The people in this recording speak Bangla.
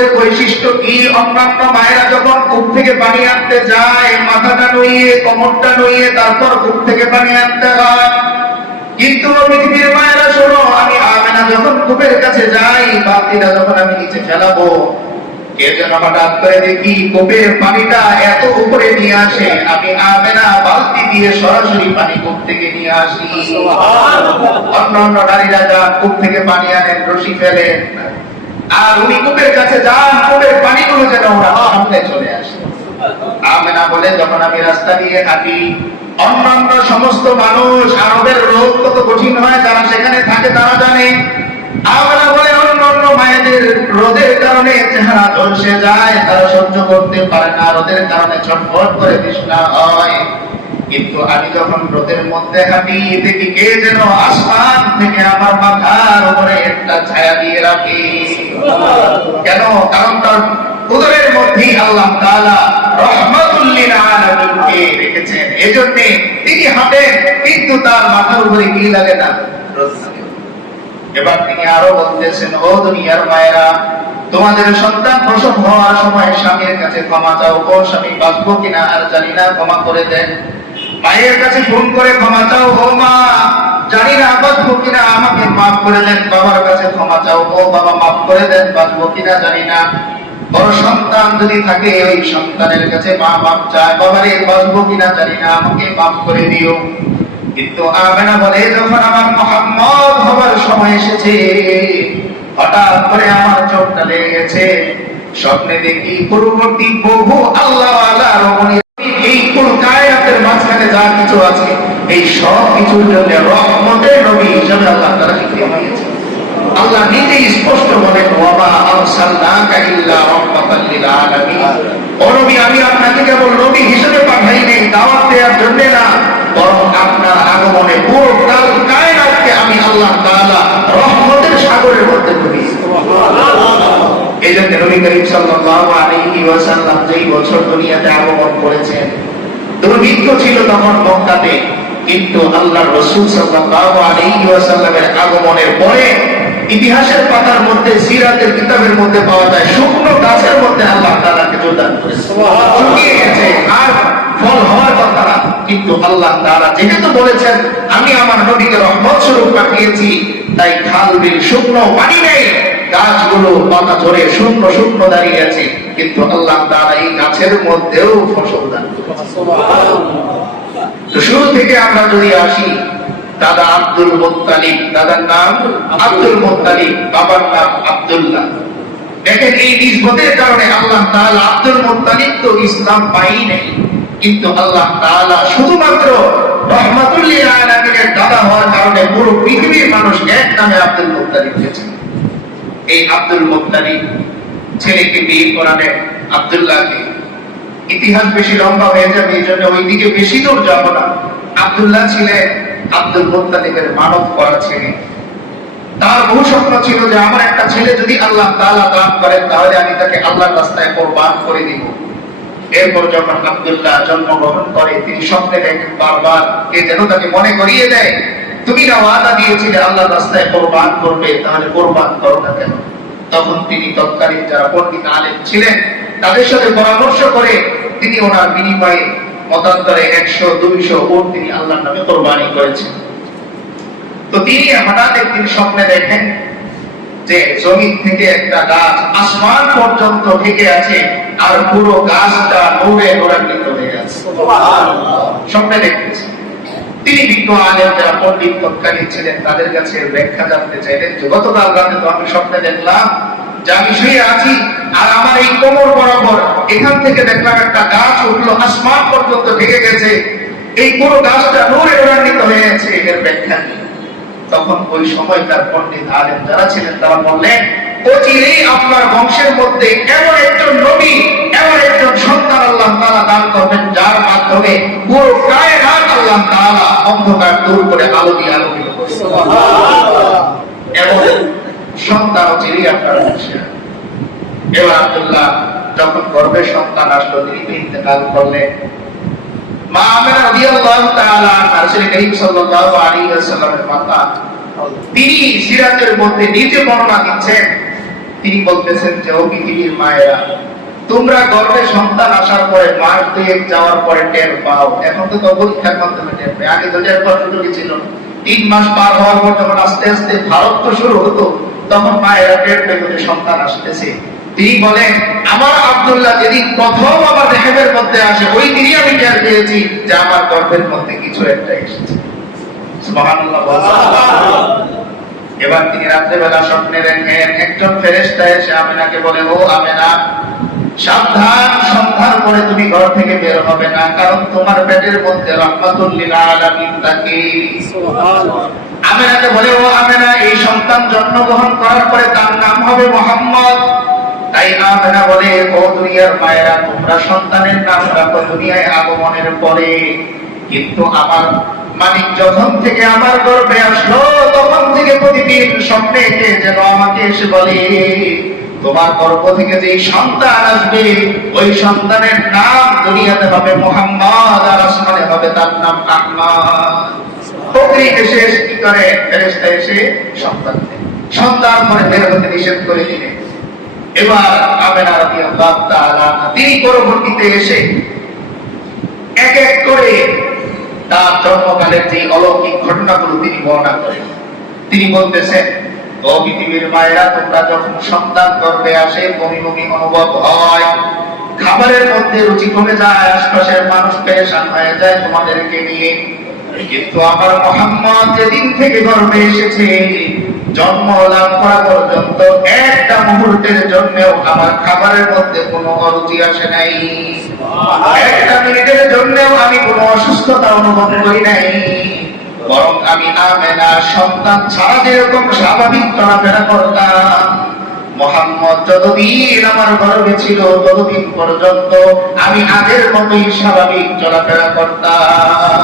মধ্যে বৈশিষ্ট্য কি? অন্যান্য মায়েরা যখন কূপ থেকে পানি আনতে যায়, মাথাটা নইয়ে, কোমরটা নইয়ে তারপর কূপ থেকে পানি আনতে হয়। কিন্তু পৃথিবীর মায়েরা শোনো, আমি আমেনা যখন কূপের কাছে যাই, বালতিটা যখন আমি নিচে ফেলাবো, কে যেন হঠাৎ করে দেখি কূপের পানিটা এত উপরে নিয়ে আসে, আমি আমেনা বালতি দিয়ে সরাসরি পানি কূপ থেকে নিয়ে আসি। অন্যান্য নারীরা যান কূপ থেকে পানি আনেন, রশি ফেলেন, আর উনি কূপের কাছে যান, কূপের পানিগুলো যেন ওরা সামনে চলে আসে। আমেনা বলে, যখন আমি রাস্তা দিয়ে হাঁটি, অন্যান্য সমস্ত মানুষ, আরবের রোদ কত কঠিন হয়, যারা সেখানে থাকে তারা জানে। আমেনা বলে, অন্যান্য মায়েদের রোদের কারণে চেহারা ঝলসে যায়, তারা সহ্য করতে পারে না, রোদের কারণে ছটফট করে তৃষ্ণা হয়। কিন্তু আমি যখন রোদের মধ্যে হাঁটি, দেখি কে যেন আসমান থেকে আমার মাথার উপরে একটা ছায়া দিয়ে রাখে। কেন? কারণ তার উদরের মধ্যেই আল্লাহ তাআলা রাহমাতুল লিল আলামিনকে রেখেছেন। এজন্য তিনি হাঁটেন, কিন্তু তার মাথার উপরে কি লাগে না? রোদ লাগে। এবার তিনি আরো বলতেছেন, ও দুনিয়ার মায়েরা, তোমাদের সন্তান প্রসব হওয়ার সময় স্বামীর কাছে ক্ষমা চাও। ও স্বামী, বাঁচবো কিনা আর জানি না, ক্ষমা করে দেন। মায়ের কাছে ফোন করে ক্ষমা চাও, ও মা, জানি না বাঁচবো কিনা, আমাকে মাফ করে দেন। বাবার কাছে ক্ষমা চাও, ও বাবা, মাফ করে দেন, বাঁচবো কিনা জানি না। বড় সন্তান যদি থাকে, ওই সন্তানের কাছে মা মাফ চায়, বাবারে বাঁচবো কিনা জানি না, আমাকে মাফ করে দিও। কিন্তু আমেনা বলে, যখন আমার মুহাম্মদ হবার সময় এসেছে, হঠাৎ করে আমার চোখটা লেগে গেছে। স্বপ্নে দেখি পূর্ববর্তী বহু আল্লাহওয়ালা রমণী, এই পুরো কায়নাতের মাঝখানে যা কিছু আছে, এই সব কিছুর জন্য রহমতের নবী হিসেবে আল্লাহ তাআলা লিখে দিয়েছে। আল্লাহ নিজেই স্পষ্ট বলেন, ওয়া মা আরসালনাকা ইল্লা রাহমাতাল লিল আলামিন। ও নবী, আমি আপনাকে কেবল নবী হিসেবে পাঠাই নাই, দাওয়াত দেওয়ার জন্য না, বরং আপনার আগমনে পুরো কায়নাতকে আমি আল্লাহ তাআলা রহমতের সাগরের মধ্যে ডুবিয়ে দিয়েছি। সুবহানাল্লাহ। এইজন্য নবী করিম সাল্লাল্লাহু আলাইহি ওয়াসাল্লাম যেই বছর দুনিয়াতে আগমন করেছেন, দুর্ভিক্ষ ছিল তখন মক্কাতে, কিন্তু আল্লাহর রাসূল সাল্লাল্লাহু আলাইহি ওয়াসাল্লামের আগমনের পরে ইতিহাসের পাতার মধ্যে, সিরাতের কিতাবের মধ্যে পাওয়া যায়, শুকনো গাছের মধ্যে আল্লাহ তাআলা খেজুর দান করেছেন। শুকিয়ে গেছে আর ফল হওয়ার কথা না, কিন্তু আল্লাহ তাআলা যেহেতু বলেছেন আমি আমার নবীকে রহমত স্বরূপ পাঠিয়েছি, তাই খাল বিল শুকনো, পানি নেই, গাছগুলো পাতা ঝরে শুকনো শুকনো দাঁড়িয়ে আছে, কিন্তু আল্লাহ তাআলা এই গাছের মধ্যেও ফসল দান করেছেন। তো শুরু থেকে আমরা যদি আসি, দাদা আব্দুল মুত্তালিব, দাদার নাম আব্দুল মুত্তালিব, বাবার নাম আব্দুল্লাহ। দেখেন, এই নিসবতের কারণে আল্লাহ তাআলা আব্দুল মুত্তালিব তো ইসলাম পাই নাই, কিন্তু আল্লাহ তাআলা শুধুমাত্র রহমাতুল লিল আলামিনের দাদা হওয়ার কারণে পুরো পৃথিবীর মানুষ এক নামে আব্দুল মুত্তালিব দিয়েছে। এই আব্দুল মুত্তালিব ছেলেকে বিয়ে করালেন আব্দুল্লাহকে। ইতিহাস বেশি লম্বা হয়ে যাবে, এই জন্য ওইদিকে বেশি দূর যাব না। আব্দুল্লাহ ছিলেন আব্দুল মুত্তালিবের মানব করা ছেলে। তার বহু স্বপ্ন ছিল যে আমার একটা ছেলে যদি আল্লাহ তাআলা দান করেন, তাহলে আমি তাকে আল্লাহর রাস্তায় কুরবান করে দিব। এরপর যখন আব্দুল্লাহ জন্মগ্রহণ করে, তিনি স্বপ্নে দেখেন বারবার কে যেন তাকে মনে করিয়ে দেয়, তুমি না ওয়াদা দিয়েছিলে আল্লাহর রাস্তায় কুরবান করবে, তাহলে কুরবান করো না কেন? তখন তিনি তৎকালীন যারা পণ্ডিত আলেম ছিলেন, তাদের সাথে পরামর্শ করে তিনি ওনার বিনিময়ে মতান্তরে 100-200 উট তিনি আল্লাহর নামে কুরবানি করেছেন। তো তিনি হঠাৎ একদিন স্বপ্নে দেখেন যে জমিন থেকে একটা গাছ আসমান পর্যন্ত ঢেকে আছে, আর পুরো গাছটা নূরে নূরান্বিত হয়ে আছে। সুবহানাল্লাহ। স্বপ্নে দেখতেছে। তিনি বিজ্ঞ আলেম যারা পণ্ডিত তৎকালীন ছিলেন, তাদের কাছে ব্যাখ্যা জানতে চাইলেন যে গতকাল রাতে তো আমি স্বপ্নে দেখলাম যে আমি শুয়ে আছি, আর আমার এই কোমর বরাবর এখান থেকে দেখলাম একটা গাছ উঠলো, আসমান পর্যন্ত ঢেকে গেছে, এই পুরো গাছটা নূরে নূরান্বিত হয়ে আছে, এর ব্যাখ্যা কি? তখন ওই সময়কার পণ্ডিত আলেম যারা ছিলেন তারা বললেন, অচিরেই আপনার বংশের মধ্যে এমন একজন নবী, এমন একজন সন্তান আল্লাহ তাআলা দান করবেন, যার মাধ্যমে পুরো কায়নাত আল্লাহ তাআলা অন্ধকার দূর করে আলো দিয়ে আলোকিত করবেন। সুবহানাল্লাহ। এমন সন্তান অচিরেই আপনার বংশে। এবার আব্দুল্লাহ যখন গর্ভে সন্তান আসলো, তিনি ইন্তেকাল করলেন। মা আমেনা রাদিয়াল্লাহু তাআলা আনহা, রাসূল করিম সাল্লাল্লাহু আলাইহি ওয়াসাল্লামের মাতা, তিনি সিরাতের মধ্যে নিজে বর্ণনা দিচ্ছেন তিনি বলতেছেন যে ও পৃথিবীর মায়েরা, তোমরা গর্ভে সন্তান আসার পরে মাস দুয়েক যাওয়ার পরে টের পাও। এখন তো পরীক্ষার মাধ্যমে টের পাই, আগে তো টের পাওয়ার সুযোগ ছিল। 3 মাস পার হওয়ার পর যখন আস্তে আস্তে ভারত তো শুরু হতো, তখন মায়েরা টের পেত যে সন্তান আসতেছে। তিনি বলেন আমার আব্দুল্লাহ যেদিন প্রথম আমার রেহেমের মধ্যে আসে, ওই দিনই আমি টের পেয়েছি যে আমার গর্ভের মধ্যে কিছু একটা এসেছে। সুবহানাল্লাহ। এবার তিনি রাত্রেবেলা স্বপ্নে দেখেন একজন ফেরেশতা এসে আমেনাকে বলে, ও আমেনা, সাবধান, সন্ধ্যার পরে তুমি ঘর থেকে বের হবে না, কারণ তোমার পেটের মধ্যে রাহমাতুল লিল আলামিন থাকে। সুবহানাল্লাহ। আমেনাকে বলে, ও আমেনা, এই সন্তান জন্মগ্রহণ করার পরে তার নাম হবে মুহাম্মদ। তাই আমেনা বলে, ও দুনিয়ার মায়েরা, তোমরা সন্তানের নাম রাখো দুনিয়ায় আগমনের পরে, কিন্তু আমার মালিক যখন থেকে আমার গর্ভে আসলো তখন থেকে প্রতিদিন স্বপ্নে যেন আমাকে এসে বলে, তোমার গর্ভ থেকে যে সন্তান আসবে ওই সন্তানের নাম দুনিয়াতে হবে মুহাম্মদ, আর আসমানে হবে তার নাম আহমদ। প্রতি এসে কি করে, ফেরেশতা এসে সন্তান দেয়। সন্তান পরে বের হতে নিষেধ করে দিলেন। এবার আমেনা রাদিয়াল্লাহু তাআলা তিনি পরবর্তীতে এসে এক এক করে তার জন্মকালের যে অলৌকিক ঘটনাগুলো তিনি বর্ণনা করেন। তিনি বলতেছেন, ও পৃথিবীর মায়েরা, তোমরা যখন সন্তান গর্ভে আসে বমি বমি অনুভব হয়, খাবারের মধ্যে রুচি কমে যায়, আশপাশের মানুষ পেরেশান হয়ে যায় তোমাদেরকে নিয়ে, কিন্তু আমার মুহাম্মদ যেদিন থেকে গর্ভে এসেছে জন্ম লাভ করা পর্যন্ত একটা মুহূর্তের জন্যও আমার খাবারের মধ্যে কোনো অরুচি আসে নাই, একটা মিনিটের জন্যও আমি কোনো অসুস্থতা অনুভব করি নাই, বরং আমি আমেনা সন্তান ছাড়া যেরকম স্বাভাবিক চলাফেরা করতাম, মুহাম্মদ যতদিন আমার গর্ভে ছিল ততদিন পর্যন্ত আমি আগের মতোই স্বাভাবিক চলাফেরা করতাম।